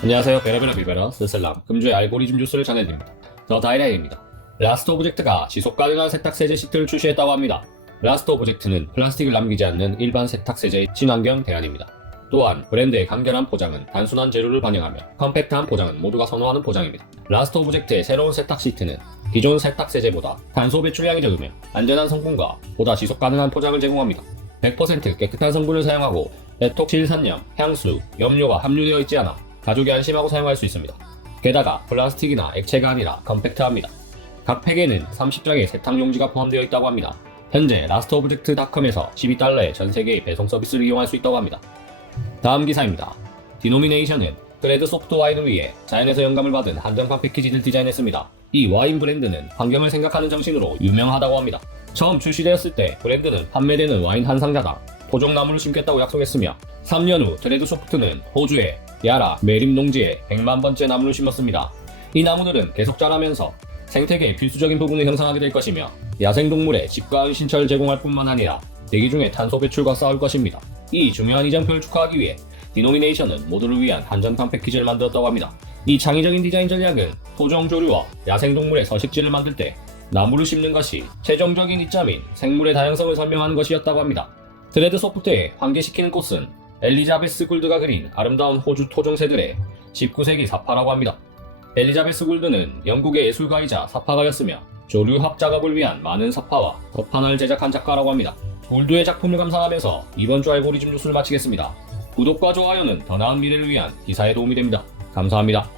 안녕하세요. 베라베라 비베라 스슬람 금주의 알고리즘 뉴스를 전해드립니다. 더 다이라입니다. 라스트 오브젝트가 지속 가능한 세탁 세제 시트를 출시했다고 합니다. 라스트 오브젝트는 플라스틱을 남기지 않는 일반 세탁 세제의 친환경 대안입니다. 또한 브랜드의 간결한 포장은 단순한 재료를 반영하며 컴팩트한 포장은 모두가 선호하는 포장입니다. 라스트 오브젝트의 새로운 세탁 시트는 기존 세탁 세제보다 탄소 배출량이 적으며 안전한 성분과 보다 지속 가능한 포장을 제공합니다. 100% 깨끗한 성분을 사용하고 에톡실산염, 향수, 염료가 함유되어 있지 않아 가족이 안심하고 사용할 수 있습니다. 게다가 플라스틱이나 액체가 아니라 컴팩트합니다. 각 팩에는 30장의 세탁 용지가 포함되어 있다고 합니다. 현재 라스트오브젝트닷컴에서 12달러에 전 세계의 배송 서비스를 이용할 수 있다고 합니다. 다음 기사입니다. 디노미네이션은 그레드 소프트 와인을 위해 자연에서 영감을 받은 한정판 패키지를 디자인했습니다. 이 와인 브랜드는 환경을 생각하는 정신으로 유명하다고 합니다. 처음 출시되었을 때 브랜드는 판매되는 와인 한 상자당 토종나무를 심겠다고 약속했으며 3년 후 드레드 소프트는 호주의 야라 메림 농지에 100만 번째 나무를 심었습니다. 이 나무들은 계속 자라면서 생태계의 필수적인 부분을 형성하게 될 것이며 야생동물의 집과 은신처를 제공할 뿐만 아니라 대기 중의 탄소 배출과 싸울 것입니다. 이 중요한 이장표를 축하하기 위해 디노미네이션은 모두를 위한 한정판 패키지를 만들었다고 합니다. 이 창의적인 디자인 전략은 토종 조류와 야생동물의 서식지를 만들 때 나무를 심는 것이 최종적인 이점인 생물의 다양성을 설명하는 것이었다고 합니다. 드레드 소프트에 환기시키는 꽃은 엘리자베스 굴드가 그린 아름다운 호주 토종새들의 19세기 사파라고 합니다. 엘리자베스 굴드는 영국의 예술가이자 사파가였으며 조류 합 작업을 위한 많은 사파와 덮판을 제작한 작가라고 합니다. 굴드의 작품을 감상하면서 이번 주 알고리즘 뉴스를 마치겠습니다. 구독과 좋아요는 더 나은 미래를 위한 기사에 도움이 됩니다. 감사합니다.